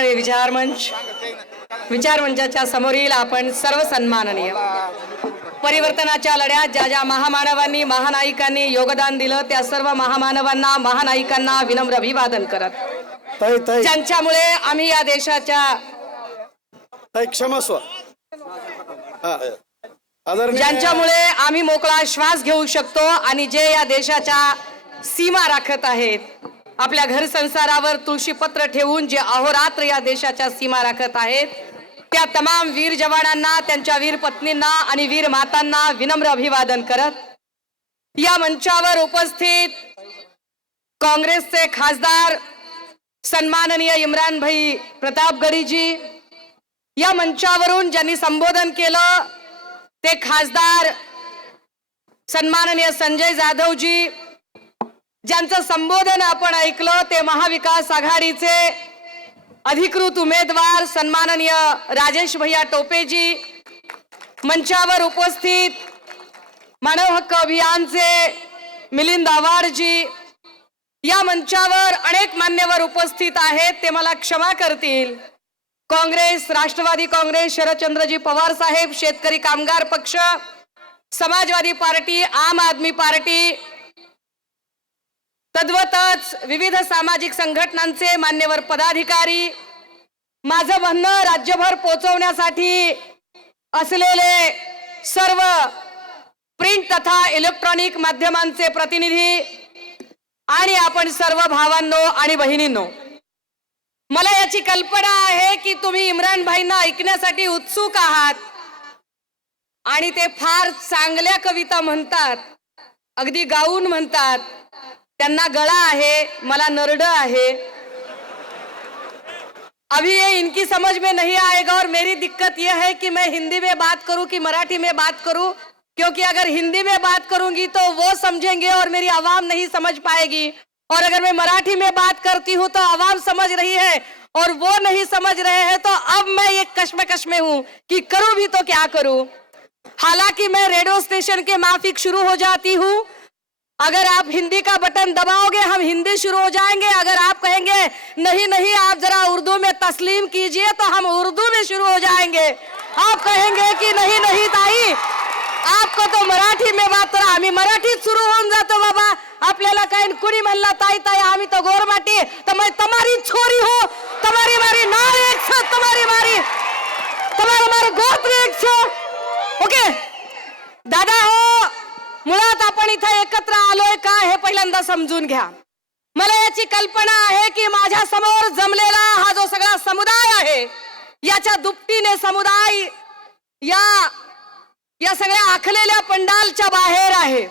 मंडळी, विचार मंचाच्या समोरील आपण सर्व सन्माननीय परिवर्तनाच्या लढ्यात ज्या ज्या महामानवांनी महानायकांनी योगदान दिलं त्या सर्व महामानवांना महानायकांना विनम्र अभिवादन करत ज्यांच्यामुळे आम्ही या देशाच्या क्षमस्व ज्यांच्यामुळे आम्ही मोकळा श्वास घेऊ शकतो आणि जे या देशाच्या सीमा राखत आहेत, आपल्या घर संसारावर तुळशीपत्र ठेवून जे अहोरात्र या देशाच्या सीमा राखत आहेत, त्या तमाम वीर जवानांना, त्यांच्या वीर पत्नींना आणि वीर मातांना विनम्र अभिवादन करत या मंचावर उपस्थित काँग्रेसचे खासदार सन्माननीय इम्रान भाई प्रतापगडीजी, या मंचावरून ज्यांनी संबोधन केलं ते खासदार सन्माननीय संजय जाधवजी, ज्यांचं संबोधन आपण ऐकलं ते महाविकास आघाडीचे अधिकृत उमेदवार सन्माननीय राजेश भैया टोपेजी, मंचावर उपस्थित मानव हक्क अभियानचे मिलिंद आवाडजी, या मंचावर अनेक मान्यवर उपस्थित आहेत, ते मला क्षमा करतील. काँग्रेस, राष्ट्रवादी काँग्रेस, शरदचंद्रजी पवार साहेब, शेतकरी कामगार पक्ष, समाजवादी पार्टी, आम आदमी पार्टी, तद्वतच विविध सामाजिक संघटनांचे मान्यवर पदाधिकारी, माझं म्हणणं राज्यभर पोहोचवण्यासाठी असलेले सर्व प्रिंट तथा इलेक्ट्रॉनिक माध्यमांचे प्रतिनिधी आणि आपण सर्व भावांनो आणि बहिणींनो, मला याची कल्पना आहे की तुम्ही इम्रान भाईंना ऐकण्यासाठी उत्सुक आहात आणि ते फार चांगल्या कविता म्हणतात, अगदी गाऊन म्हणतात, त्यांना गळा आहे, मला नरड आहे. अभी ये इनकी समझ में नहीं आएगा और मेरी दिक्कत यह है कि मैं हिंदी में बात करूं कि मराठी में बात करूं, क्योंकि अगर हिंदी में बात करूंगी तो वो समझेंगे और मेरी आवाम नहीं समझ पाएगी, और अगर मैं मराठी में बात करती हूं तो आवाम समझ रही है और वो नहीं समझ रहे हैं, तो अब मैं ये कश्मकश में हूं कि करूं भी तो क्या करूं. हालांकि मैं रेडियो स्टेशन के माफिक शुरू हो जाती हूं, अगर आप हिंदी का बटन दबाओगे हम हिंदी शुरू हो जाएंगे, अगर आप कहेंगे नहीं नहीं आप जरा उर्दू में तस्लीम कीजिए तो हम उर्दू में शुरू हो जाएंगे. आप कहेंगे कि नहीं नहीं ताई आपको तो मराठी में बात करा, आम्ही मराठीत सुरू होऊन जातो. बाबा आपल्याला काही कुणी म्हणला ताई ताई आम्ही तो गोरमाटी, तो मैं तुम्हारी छोरी हो, तुम्हारी मारी नाळ एक छ, तुम्हारी मारी तुम्हारा मार गोत्र एक छ. ओके दादा हो, मुळात आपण इथे एकत्र आलोय का हे पहिल्यांदा समजून घ्या. मला याची कल्पना आहे की माझ्या समोर जमलेला हा जो सगळा समुदाय आहे, याच्या दुपटीने समुदाय या सगळ्या आखलेल्या पंडालच्या बाहेर आहे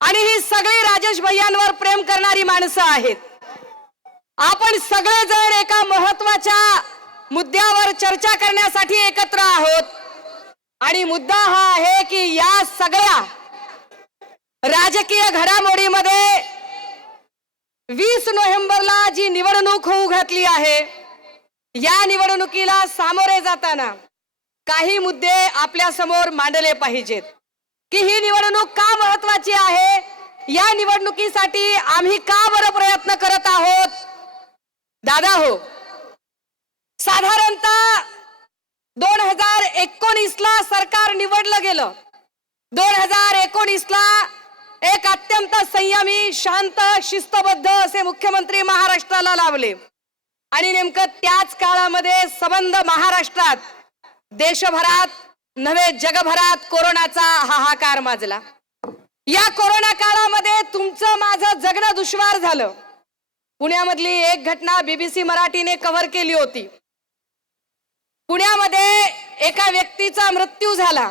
आणि ही सगळी राजेश भैयांवर प्रेम करणारी माणसं आहेत. आपण सगळेजण एका महत्वाच्या मुद्द्यावर चर्चा करण्यासाठी एकत्र आहोत आणि मुद्दा हा आहे की या सगळ्या राजकीय घडामोडीमध्ये 20 नोव्हेंबरला जी निवडणूक होऊ घातली आहे, या निवडणुकीला सामोरे जाताना काही मुद्दे आपल्या समोर मांडले पाहिजेत की ही निवडणूक का महत्वाची आहे, या निवडणुकीसाठी आम्ही का बरं प्रयत्न करत आहोत. दादा हो, साधारणतः 2019 ला सरकार निवडलं गेलं. 2019 ला एक अत्यंत संयमी, शांत, शिस्तबद्ध असे मुख्यमंत्री महाराष्ट्राला लावले आणि नेमकं त्याच काळामध्ये संबंध महाराष्ट्रात, देशभरात नव्हे जगभरात कोरोनाचा हाहाकार माजला. या कोरोना काळामध्ये तुमचं माझं जगणं दुश्वार झालं. पुण्यामधली एक घटना बीबीसी मराठीने कव्हर केली होती. पुण्यामध्ये एका व्यक्तीचा मृत्यू झाला,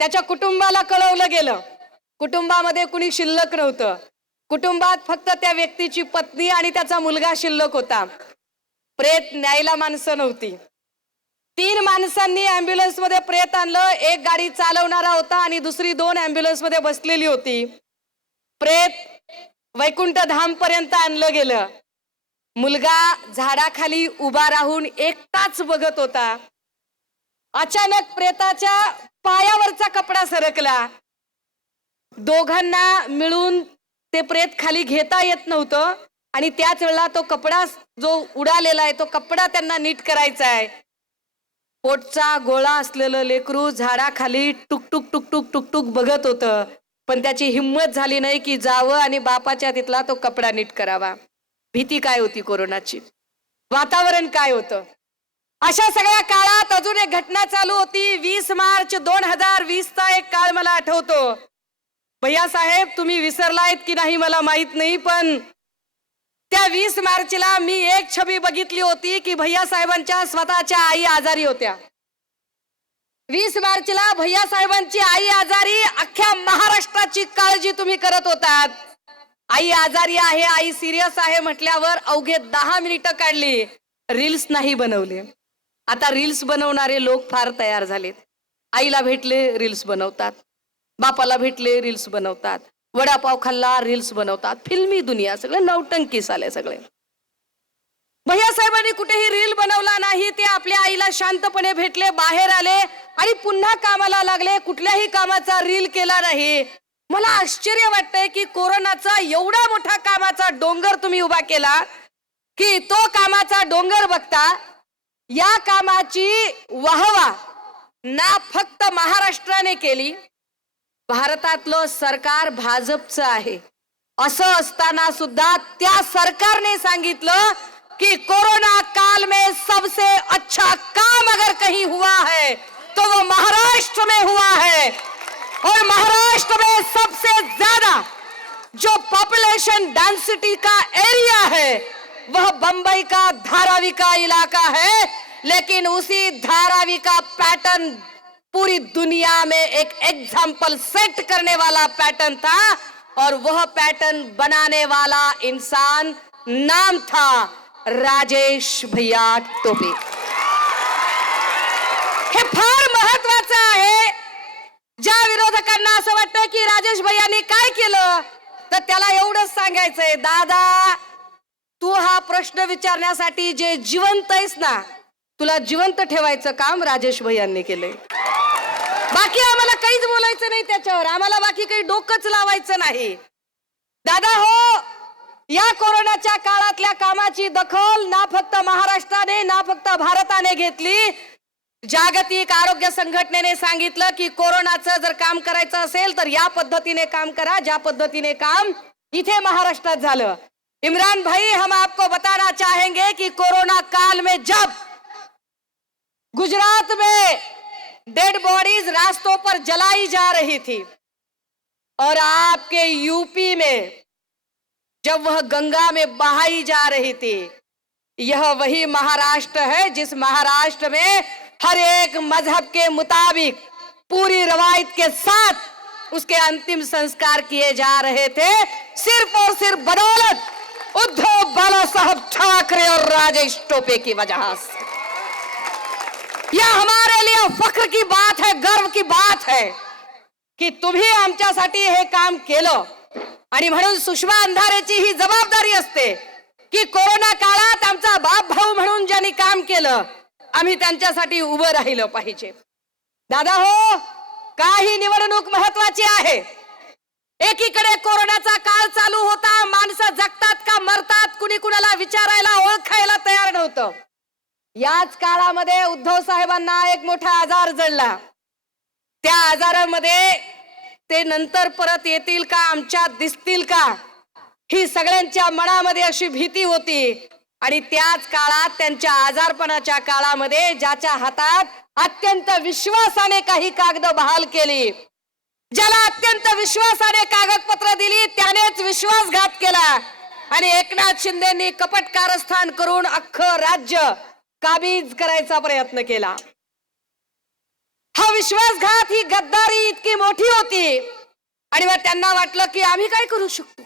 त्याच्या कुटुंबाला कळवलं गेलं. कुटुंबामध्ये कुणी शिल्लक नव्हतं, कुटुंबात फक्त त्या व्यक्तीची पत्नी आणि त्याचा मुलगा शिल्लक होता. प्रेत न्यायला माणसं नव्हती. 3 माणसांनी ॲम्ब्युलन्स मध्ये प्रेत आणलं. एक गाडी चालवणारा होता आणि दुसरी 2 ॲम्ब्युलन्स मध्ये बसलेली होती. प्रेत वैकुंठ धाम पर्यंत आणलं गेलं. मुलगा झाडाखाली उभा राहून एकटाच बघत होता. अचानक प्रेताच्या पायावरचा कपडा सरकला. दोघांना मिळून ते प्रेत खाली घेता येत नव्हतं आणि त्याच वेळेला तो कपडा जो उडालेला आहे तो कपडा त्यांना नीट करायचा आहे. पोटचा गोळा असलेलं लेकरू झाडाखाली टुकटुक टुकटुक टुकटुक बघत होतं, पण त्याची हिंमत झाली नाही की जावं आणि बापाच्या तिथला तो कपडा नीट करावा. भीती काय होती कोरोनाची, वातावरण काय होतं. अशा सगळ्या काळात अजून एक घटना चालू होती. 20 मार्च 2020 चा एक काळ मला आठवतो. भैया साहेब तुम्ही विसरलायत की नाही मला माहित नाही, पण त्या 20 मार्चला मी एक छबी बघितली होती की भैया साहेबांच्या स्वतःच्या आई आजारी होत्या. 20 मार्चला भैया साहेबांची आई आजारी, अख्ख्या महाराष्ट्राची काळजी तुम्ही करत होतात. आई आजारी आहे, आई सिरियस आहे म्हटल्यावर अवघे 10 मिनिटं काढली, रील्स नाही बनवले. आता रील्स बनवणारे लोक फार तयार झालेत. आईला भेटले रील्स बनवतात, बापाला भेटले रील्स बनवतात, वडापाव खाल्ला रील्स बनवतात. फिल्मी दुनिया, सगळे नौटंकीस आले सगळे. भैया साहेबांनी कुठेही रील बनवला नाही. ते आपल्या आईला शांतपणे भेटले, बाहेर आले आणि पुन्हा कामाला लागले. कुठल्याही कामाचा रील केला नाही. मला आश्चर्य वाटतंय की कोरोनाचा एवढा मोठा कामाचा डोंगर तुम्ही उभा केला की तो कामाचा डोंगर बघता या कामाची वाहवा ना फक्त महाराष्ट्राने केली, भारतातलं सरकार भाजपचं आहे. असं असताना सुद्धा त्या सरकारने सांगितलं कि कोरोना काल में सबसे अच्छा काम अगर कहीं हुआ है तो वो महाराष्ट्र में हुआ है. और महाराष्ट्र में सबसे ज्यादा जो पॉपुलेशन डेंसिटी का एरिया है वह बंबई का धारावी का इलाका है. लेकिन उसी धारावी का पैटर्न पूरी दुनिया में एक एग्जाम्पल सेट करने वाला पैटर्न था और वह पैटर्न बनाने वाला इंसान नाम था राजेश भैया टोपे. हे फार महत्वाचं आहे. ज्या विरोधकांना असं वाटतं की राजेश भैयांनी काय केलं, तर त्याला एवढंच सांगायचंय, दादा तू हा प्रश्न विचारण्यासाठी जे जिवंत आहेस ना, तुला जिवंत ठेवायचं काम राजेश भैयांनी केलंय. बाकी आम्हाला काहीच बोलायचं नाही त्याच्यावर, आम्हाला बाकी काही डोकंच लावायचं नाही. दादा हो, या कोरोनाच्या काळातल्या कामाची दखल ना फक्त महाराष्ट्राने ना फक्त भारताने घेतली. जागतिक आरोग्य संघटनेने सांगितलं की कोरोनाचं जर काम करायचं असेल तर या पद्धतीने काम करा, ज्या पद्धतीने काम इथे महाराष्ट्रात झालं. इमरान भाई, हम आपको बताना चाहेंगे कि कोरोना काल में जब गुजरात में डेड बॉडीज रास्तों पर जलाई जा रही थी और आपके यूपी में जब वह गंगा में बहाई जा रही थी, यह वही महाराष्ट्र है जिस महाराष्ट्र में हर एक मजहब के मुताबिक पूरी रवायत के साथ उसके अंतिम संस्कार किए जा रहे थे, सिर्फ और सिर्फ बदौलत उद्धव बाला साहब ठाकरे और राजेश टोपे की वजह से. यह हमारे लिए फख्र की बात है, गर्व की बात है की तुम्ही आमच्यासाठी हे काम केलं. आणि म्हणून सुषमा अंधारेची ही जबाबदारी असते की कोरोना काळात आमचा बाप भाऊ म्हणून ज्यांनी काम केलं, आम्ही त्यांच्यासाठी उभं राहिलं पाहिजे. दादा हो, काही निवडणूक महत्वाची आहे. एकीकडे कोरोनाचा काळ चालू होता, माणसं जगतात का मरतात कुणी कुणाला विचारायला ओळखायला तयार नव्हतं. याच काळामध्ये उद्धव साहेबांना एक मोठा आजार जडला. त्या आजारामध्ये ते नंतर परत येतील का, आमच्यात दिसतील का, ही सगळ्यांच्या मनामध्ये अशी भीती होती. आणि त्याच काळात त्यांच्या आजारपणाच्या काळामध्ये ज्याच्या हातात अत्यंत विश्वासाने काही कागद बहाल केली, ज्याला अत्यंत विश्वासाने कागदपत्र दिली, त्यानेच विश्वासघात केला आणि एकनाथ शिंदेंनी कपट कारस्थान करून अख्खं राज्य काबीज करायचा प्रयत्न केला. हा विश्वासघात, ही गद्दारी इतकी मोठी होती आणि मग त्यांना वाटलं की आम्ही काय करू शकतो.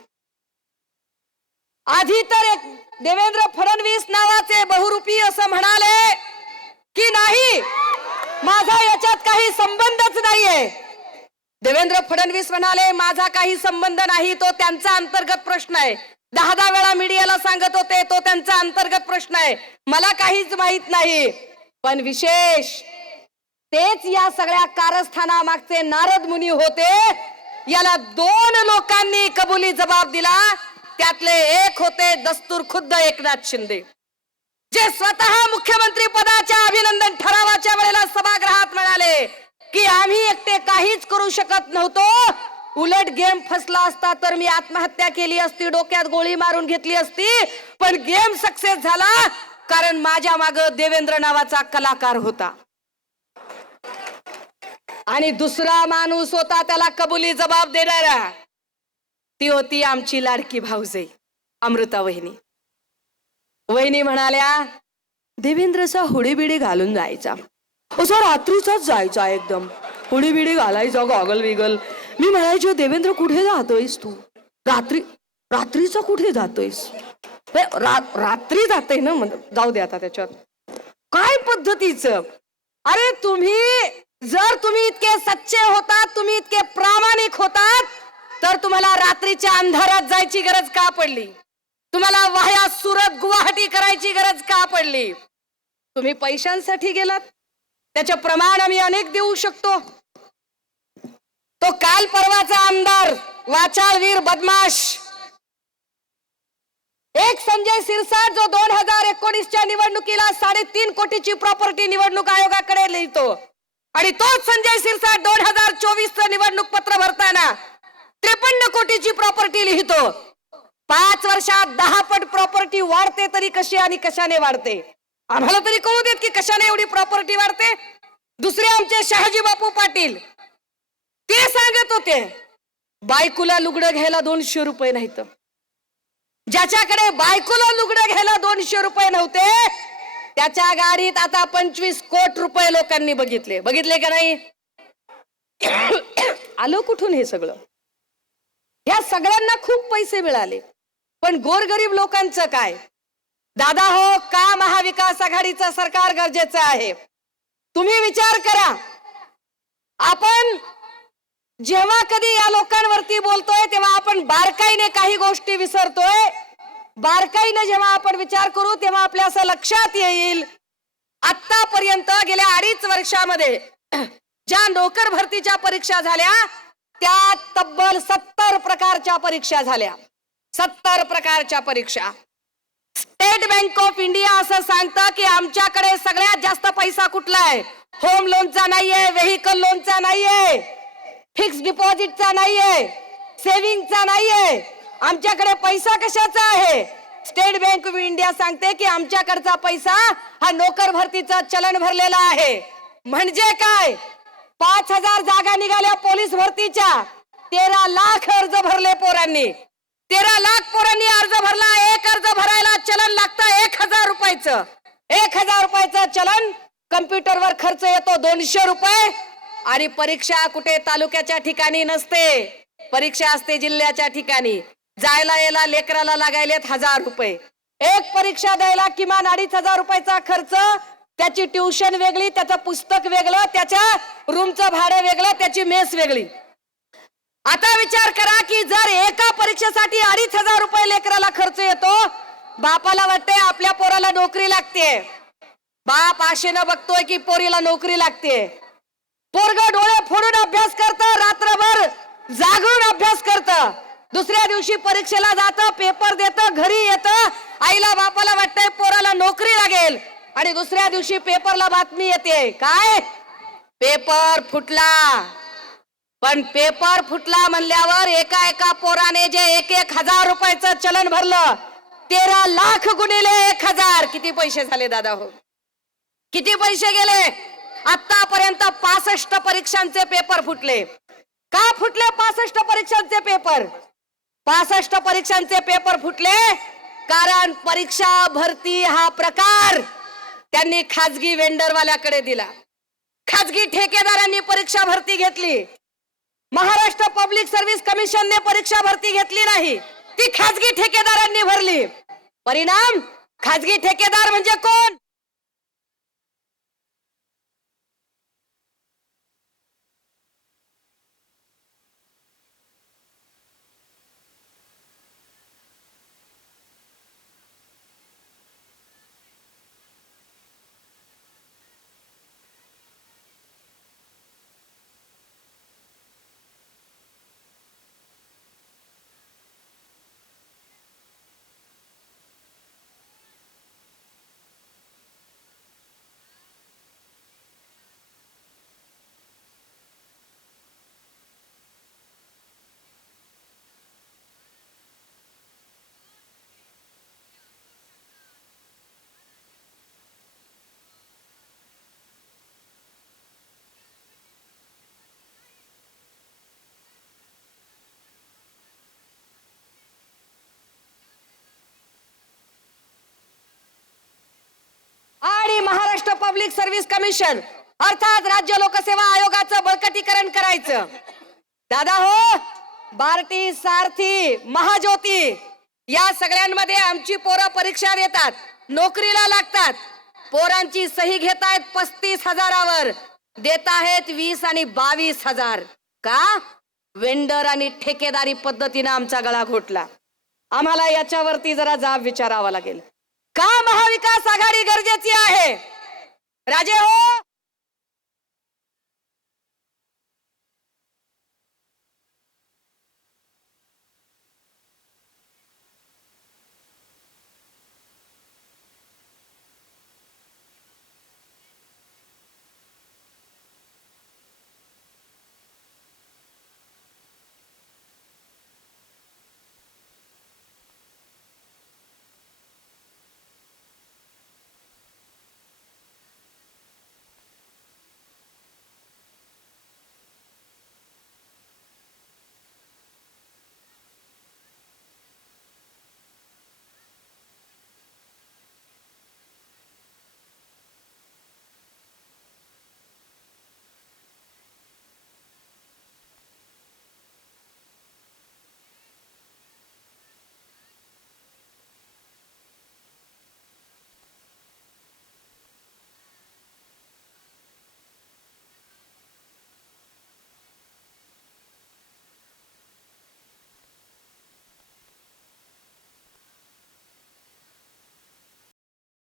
आधी तर एक देवेंद्र फडणवीस नावाचे बहुरूपी असं म्हणाले की नाही, माझा याच्यात काही संबंधच नाहीये. देवेंद्र फडणवीस म्हणाले माझा काही संबंध नाही, तो त्यांचा अंतर्गत प्रश्न आहे. 10 वेळा मीडियाला सांगत होते तो त्यांचा अंतर्गत प्रश्न आहे, मला काहीच माहित नाही. पण विशेष तेच या सगळ्या कारस्थानामागचे नारद मुनी होते. याला 2 लोकांनी कबुली जबाब दिला, त्यातले एक होते दस्तूर खुद्द एकनाथ शिंदे. जे स्वतः मुख्यमंत्री पदाच्या अभिनंदन ठरावाच्या वेळेला सभागृहात म्हणाले की आम्ही एकटे काहीच करू शकत नव्हतो, उलट गेम फसला असता तर मी आत्महत्या केली असती, डोक्यात गोळी मारून घेतली असती, पण गेम सक्सेस झाला कारण माझ्या मागे देवेंद्र नावाचा कलाकार होता. आणि दुसरा माणूस होता त्याला कबुली जबाब देणारा, ती होती आमची लाडकी भाऊजाई अमृता वहिनी. वहिनी म्हणाल्या देवेंद्रचा हुडीबिडी घालून जायचा, असा रात्रीचाच जायचा, एकदम हुडीबिडी घालायचा, गॉगल विगल. मी म्हणायचो देवेंद्र कुठे जातोयस तू, रात्रीचा कुठे जातोयस, रात्री जाते ना, जाऊ दे आता त्याच्यात काय पद्धतीचं. अरे जर तुम्ही इतके सच्चे होतात, तुम्ही इतके प्रामाणिक होतात, तर तुम्हाला रात्रीच्या अंधारात जायची गरज का पडली, तुम्हाला वाया सुरत गुवाहाटी करायची गरज का पडली. तुम्ही पैशांसाठी गेलात, त्याचे प्रमाण आम्ही अनेक देऊ शकतो. तो काल परवाचा आमदार वाचाळवीर बदमाश एक संजय सिरसाट जो 2019च्या निवडणुकीला 3.5 कोटीची प्रॉपर्टी निवडणूक आयोगाकडे लिहितो, आणि तोच संजय सिरसाट 2024चं निवडणूक पत्र भरताना 53 कोटीची प्रॉपर्टी लिहितो. 5 वर्षात 10 पट प्रॉपर्टी वाढते तरी कशी आणि कशाने वाढते, आम्हाला तरी कळू देत की कशाने एवढी प्रॉपर्टी वाढते. दुसरे आमचे शहाजी बापू पाटील ते सांगत होते बायकोला लुगडं घ्यायला 200 रुपये नाहीत. ज्याच्याकडे बायकोला लुगडं घ्यायला 200 रुपये नव्हते त्याच्या गाडीत आता 25 कोटी रुपये लोकांनी बघितले का नाही. आलो कुठून हे सगळं, या सगळ्यांना खूप पैसे मिळाले, पण गोरगरीब लोकांचं काय. दादा हो, का महाविकास आघाडीचं सरकार गरजेचं आहे. तुम्ही विचार करा, आपण जेव्हा कधी या लोकांवरती बोलतोय तेव्हा आपण बारकाईने काही गोष्टी विसरतोय. बारकाईने जेव्हा आपण विचार करू तेव्हा आपल्या असं लक्षात येईल, आतापर्यंत गेल्या 2.5 वर्षामध्ये ज्या नोकर भरतीच्या परीक्षा झाल्या त्या तब्बल 70 प्रकारच्या परीक्षा झाल्या. 70 प्रकारच्या परीक्षा. स्टेट बँक ऑफ इंडिया असं सांगतं की आमच्याकडे सगळ्यात जास्त पैसा कुठला आहे, होम लोनचा नाहीये, व्हेकल लोनचा नाहीये, फिक्स डिपॉझिटचा नाहीये, सेव्हिंगचा नाहीये, आमच्याकडे पैसा कशाचा आहे. स्टेट बँक ऑफ इंडिया सांगते की आमच्याकडचा पैसा हा नोकर भरतीचं चलन भरलेला आहे. म्हणजे काय, 5,000 जागा निघाल्या पोलीस भरतीच्या, 13 लाख अर्ज भरले पोरांनी, 13 लाख पोरांनी अर्ज भरला. एक अर्ज भरायला चलन लागतं 1,000 रुपयाचं. 1,000 रुपयाचं चलन, कम्प्युटरवर खर्च येतो 200 रुपये. आणि परीक्षा कुठे तालुक्याच्या ठिकाणी नसते, परीक्षा असते जिल्ह्याच्या ठिकाणी. जायला यायला लेकराला लागायलेत 1,000 रुपये. एक परीक्षा द्यायला किमान 2,500 रुपयाचा खर्च, त्याची ट्युशन वेगळी, त्याचं पुस्तक वेगळं, त्याच्या रूमचं भाडं वेगळं, त्याची मेस वेगळी. आता विचार करा की जर एका परीक्षेसाठी 2,500 रुपये लेकराला खर्च येतो, बापाला वाटते आपल्या पोराला नोकरी लागते, बाप आशेनं बघतोय की पोरीला नोकरी लागते. पोरग डोळे फोडून अभ्यास करतं, रात्रभर जागून अभ्यास करतं, दुसऱ्या दिवशी परीक्षेला जातं, पेपर देतं, घरी येतं, आईला बापाला वाटतंय पोराला नोकरी लागेल, आणि दुसऱ्या दिवशी पेपरला बातमी येते काय, पेपर फुटला. पण पेपर फुटला म्हणल्यावर एका पोराने जे 1,000 रुपयाचं चलन भरलं, 13 लाख गुणिले 1,000 किती पैसे झाले दादा हो, किती पैसे गेले. आतापर्यंत 65 परीक्षांचे पेपर फुटले. का फुटले 65 परीक्षांचे पेपर? 65 परीक्षांचे पेपर फुटले कारण परीक्षा भरती हा प्रकार त्यांनी खाजगी वेंडरवाल्याकडे दिला. खाजगी ठेकेदारांनी परीक्षा भरती घेतली. महाराष्ट्र पब्लिक सर्व्हिस कमिशनने परीक्षा भरती घेतली नाही, ती खाजगी ठेकेदारांनी भरली. परिणाम, खाजगी ठेकेदार म्हणजे कोण? महाराष्ट्र पब्लिक सर्व्हिस कमिशन अर्थात राज्य लोकसेवा आयोगाचं बळकटीकरण करायचं. दादा हो, भारती, सारथी, महाज्योती या सगळ्यांमध्ये आमची पोरं परीक्षा देतात, नोकरीला लागतात. पोरांची सही घेत आहेत 35,000वर, देत आहेत 20 आणि 22,000. का? वेंडर आणि ठेकेदारी पद्धतीने आमचा गळा घोटला. आम्हाला याच्यावरती जरा जाब विचारावा लागेल. का महाविकास आघाडी गरजेची आहे? राजे हो,